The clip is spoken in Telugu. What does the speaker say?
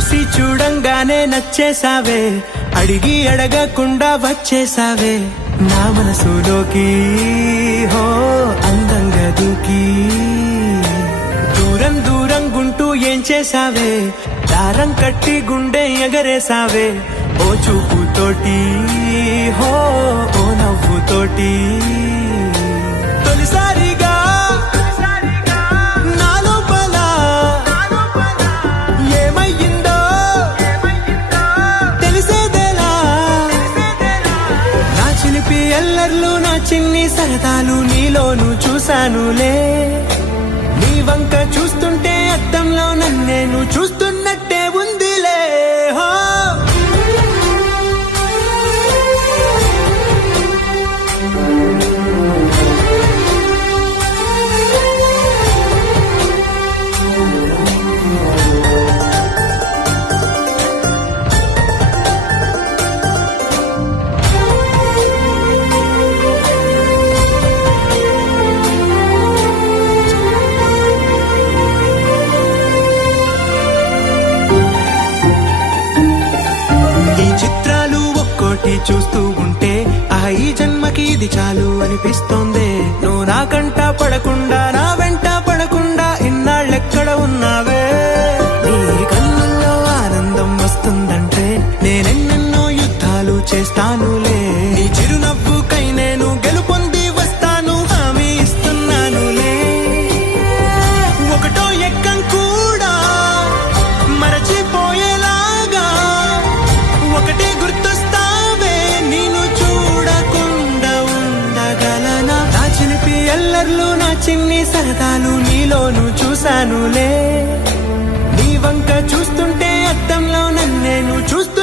చూసి చూడంగానే నచ్చేసావే, అడిగి అడగకుండా వచ్చేసావే నా మనసులోకి. హో అందంగా దూకి దూరం దూరం గుంటూ ఏం చేసావే, దారం కట్టి గుండె ఎగరేసావే ఓ చూపుతోటి. హో ఓ నవ్వుతోటి తొలిసారిగా నా లోపల ఏమయ్యిందో తెలిసేదేలా. నా చిలిపి ఎల్లర్లు నా చిన్ని సరదాలు నీలోను చూశానులే. నీ వంక చూస్తుంటే అద్దంలో నన్నేను చూస్తున్నట్టే ఉందిలే. హో చూస్తూ ఉంటే ఈ జన్మకి ఇది చాలు అనిపిస్తోంది. నువ్వు నా కంట పడకుండా నా వెంట పడకుండా ఇన్నాళ్ళెక్కడ ఉన్నావే. నీ కళ్ళల్లో ఆనందం వస్తుందంటే నేనెన్నెన్నో యుద్ధాలు చేస్తానులే. నీ చిరునవ్వుకై నేను గెలుపొంది వస్తాను హామీ ఇస్తున్నానులే. ఒకటో ఎక్కం కూడా మరచిపోయేలాగా ఒకటే గుర్తొస్తా. ఎల్లర్లు నా చిన్ని సరదాలు నీలోను చూశానులే. నీ వంక చూస్తుంటే అద్దంలో నన్నేను చూస్తూ